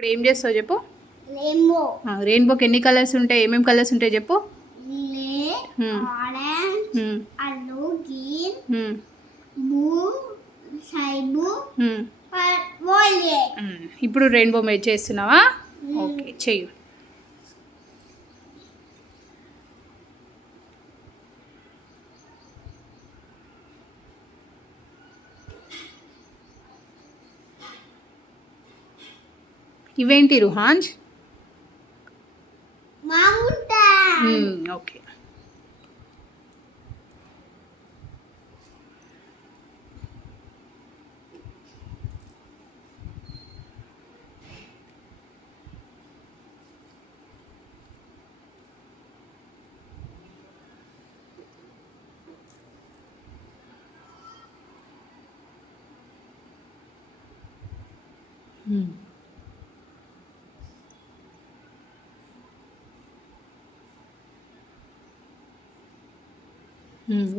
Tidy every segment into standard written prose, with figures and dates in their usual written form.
ఇప్పుడు ఏం చేస్తావు చెప్పు. రెయిన్బో. రెయిన్బోకి ఎన్ని కలర్స్ ఉంటాయి, ఏమేమి కలర్స్ ఉంటాయి చెప్పు. ఆరెంజ్, Allu, green, blue, sky blue, violet. ఇప్పుడు రెయిన్బో మేడ్ చేస్తున్నావా? ఓకే, చెయ్యి. ఇవేంటి రుహాంజ్? ఓకే.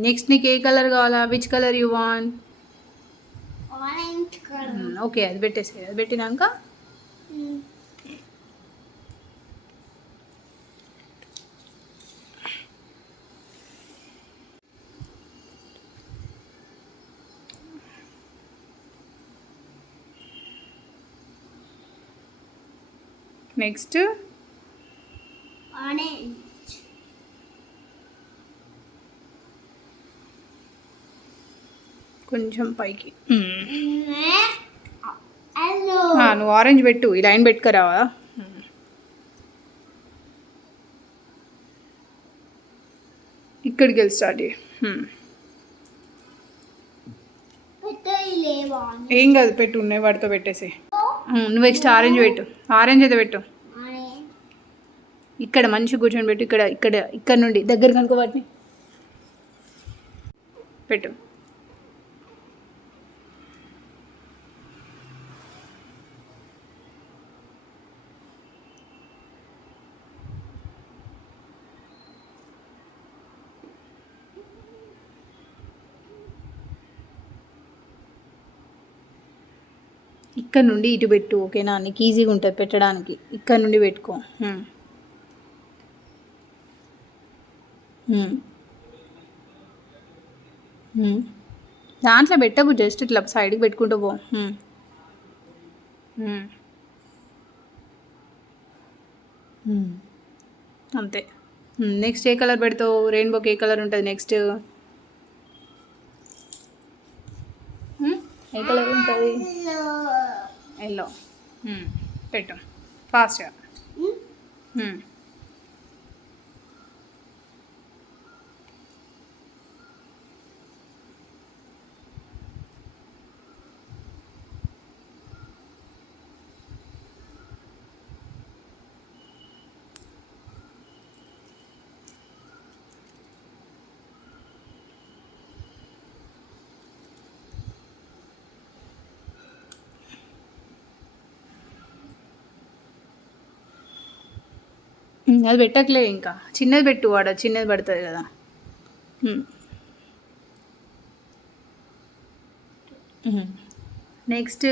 నెక్స్ట్ నీకు ఏ కలర్ కావాలా? Which colour you want? Orange colour. Okay, అది పెట్టేసి, అది పెట్టినాక నెక్స్ట్ ఆరెంజ్. కొంచెం పైకి. నువ్వు ఆరెంజ్ పెట్టు, ఈ లైన్ పెట్టుకురావా? ఇక్కడికి వెళ్ళి స్టార్ట్ చేయి. ఏం కాదు, పెట్టు, ఉన్నాయి వాటితో పెట్టేసి. నువ్వు ఎక్స్ట్రా ఆరెంజ్ పెట్టు, ఆరెంజ్ అయితే పెట్టు. ఇక్కడ మంచి కూర్చొని పెట్టు, ఇక్కడ ఇక్కడ ఇక్కడ నుండి దగ్గర కనుక వాటిని పెట్టు. ఇక్కడ నుండి ఇటు పెట్టు, ఓకేనా? నీకు ఈజీగా ఉంటుంది పెట్టడానికి. ఇక్కడ నుండి పెట్టుకో. దాంట్లో పెట్టకు, జస్ట్ ఇట్లా సైడ్కి పెట్టుకుంటూ పో. అంతే. నెక్స్ట్ ఏ కలర్ పెడతావు? రెయిన్బోకి ఏ కలర్ ఉంటుంది నెక్స్ట్? ఏ కలర్ ఉంటుంది? ఎల్లో. పెట్టు ఫాస్ట్గా. అది పెట్టకలే, ఇంకా చిన్నది పెట్టు, వాడ చిన్నది పడుతుంది కదా. నెక్స్ట్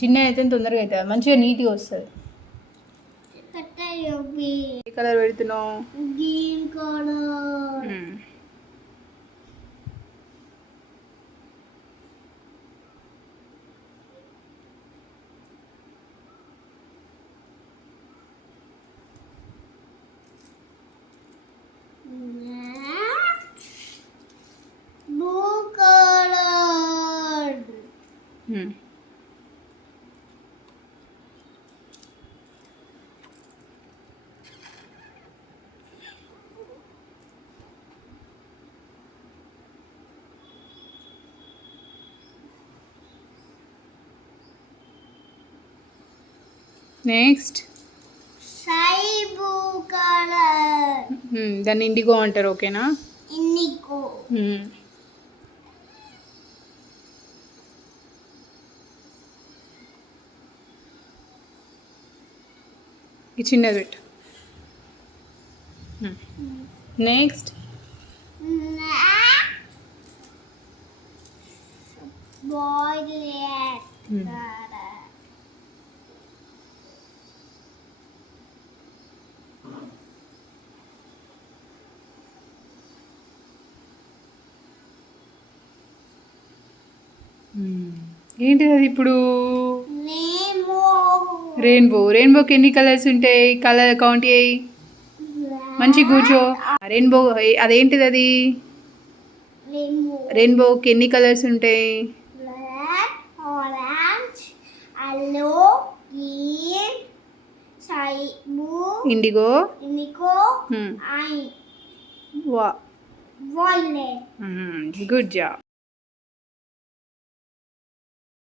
చిన్న అయితే తొందరగా అవుతుంది, మంచిగా నీట్గా వస్తుంది. ఏ కలర్ పెడుతున్నావు? Green colour. Blue color. Next Sky blue color. దాన్ని ఇండిగో అంటారు, ఓకేనా? Indigo. ఈ చిన్నది పెట్టు. Next violet Hmm. color. ఏంటిది అది ఇప్పుడు? Rainbow. రెయిన్బోకి ఎన్ని కలర్స్ ఉంటాయి? కలర్ కౌంట్ చేయి. మంచి కూర్చో. రెయిన్బో అదేంటిది అది? Rainbow. రెయిన్బోకి ఎన్ని కలర్స్ ఉంటాయి? Black, orange, yellow, green, sky blue, IndiGo. indigo, Hmm. and వా violet. Good job.